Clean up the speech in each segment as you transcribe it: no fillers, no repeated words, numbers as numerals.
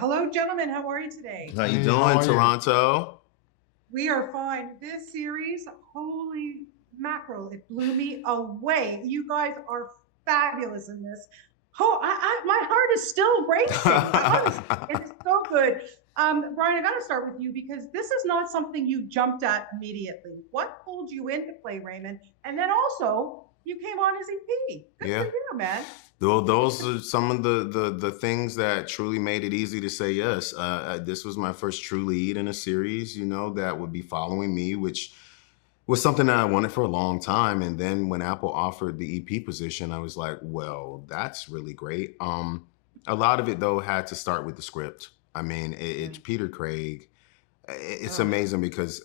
Hello, gentlemen. How are you today? How you Hey, how doing, are you? Toronto? We are fine. This series, holy mackerel, it blew me away. You guys are fabulous in this. Oh, my heart is still racing. It's so good. Bryan, I got to start with you because this is not something you jumped at immediately. What pulled you into play, Raymond? And then also, you came on as EP. Good for Yeah. you, man. Those are some of the things that truly made it easy to say yes. This was my first true lead in a series, that would be following me, which was something that I wanted for a long time. And then when Apple offered the EP position, I was like, well, that's really great. A lot of it though had to start with the script. I mean, it's Peter Craig. It's Oh, amazing because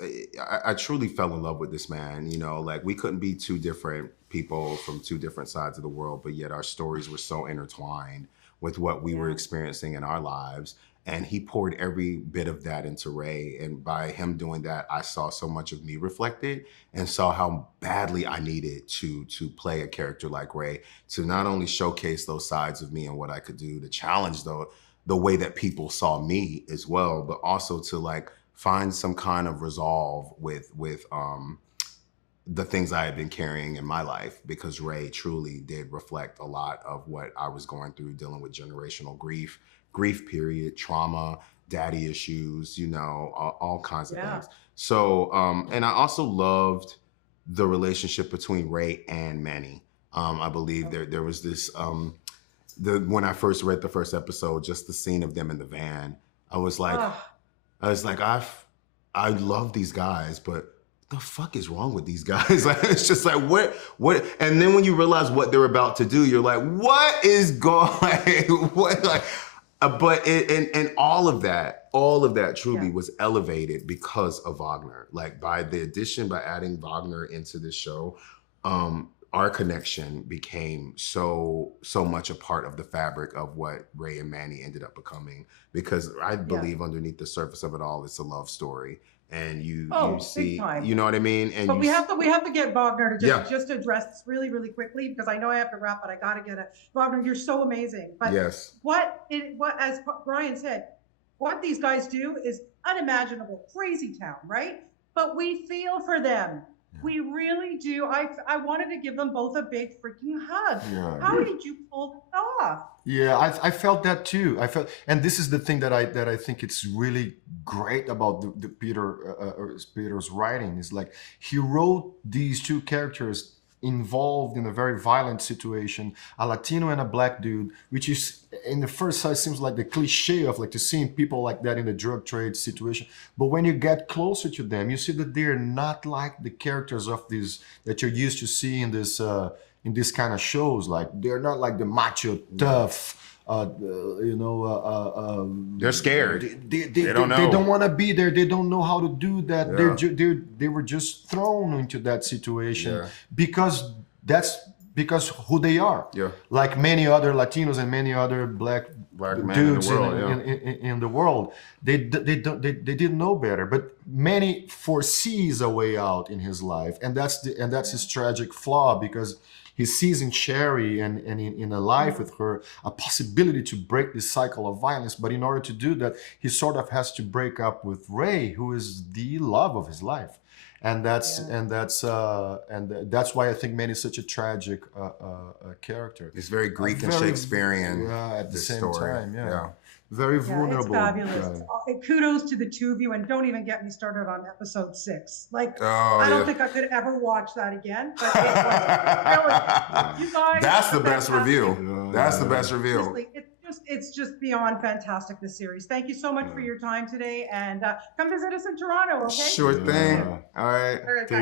I truly fell in love with this man. Like we couldn't be two different people from two different sides of the world, but yet our stories were so intertwined with what we were yeah. experiencing in our lives. And he poured every bit of that into Ray. And by him doing that, I saw so much of me reflected and saw how badly I needed to play a character like Ray, to not only showcase those sides of me and what I could do, to challenge the way that people saw me as well, but also to like find some kind of resolve with the things I had been carrying in my life, because Ray truly did reflect a lot of what I was going through, dealing with generational grief period, trauma, daddy issues, all kinds of Yeah. things. So, and I also loved the relationship between Ray and Manny. I believe there was this, when I first read the first episode, just the scene of them in the van, I was like, Oh, I love these guys, but the fuck is wrong with these guys? Like, it's just like, what? And then when you realize what they're about to do, you're like, what is going, what, like, but and all of that truly yeah. was elevated because of Wagner. Like by the addition, by adding Wagner into this show, our connection became so much a part of the fabric of what Ray and Manny ended up becoming. Because I Yeah. believe underneath the surface of it all, it's a love story, and you Oh, big see, time. you know what I mean, and But we have to get Wagner to just yeah, just to address this really really quickly because I know I have to wrap, but I got to get it. Wagner, you're so amazing. But yes, what as Bryan said, what these guys do is unimaginable, crazy town, right? But we feel for them. We really do. I wanted to give them both a big freaking hug. Yeah. How did you pull it off? Yeah, I felt that too. And this is the thing that I think it's really great about the Peter's writing is like he wrote these two characters involved in a very violent situation, a Latino and a black dude, which is in the first sight seems like the cliche of like to seeing people like that in the drug trade situation. But when you get closer to them, you see that they're not like the characters of these that you're used to seeing in this kind of shows. Like they're not like the macho tough. they're scared. They don't they know. don't want to be there. They don't know how to do that. Yeah. They were just thrown into that situation Yeah. because because who they are. Yeah. Like many other Latinos and many other black Men dudes in the world, in the world, they didn't know better. But Manny foresees a way out in his life, and that's his tragic flaw, because he sees in Sherry and in a life with her a possibility to break this cycle of violence. But in order to do that, he sort of has to break up with Ray, who is the love of his life. And that's why I think Manny is such a tragic character. It's very Greek and Very- Shakespearean. Yeah, at the this same story. time, yeah. Yeah. Very Yeah, it's vulnerable. fabulous. guy. Kudos to the two of you, and don't even get me started on episode 6. Like, Oh, I don't yeah. think I could ever watch that again. But you guys, That's the are best fantastic. review. Yeah, That's the yeah. best review. Seriously, it's just beyond fantastic, this series. Thank you so much for your time today, and come visit us in Toronto, okay? Sure thing. Yeah. All right. All right, Take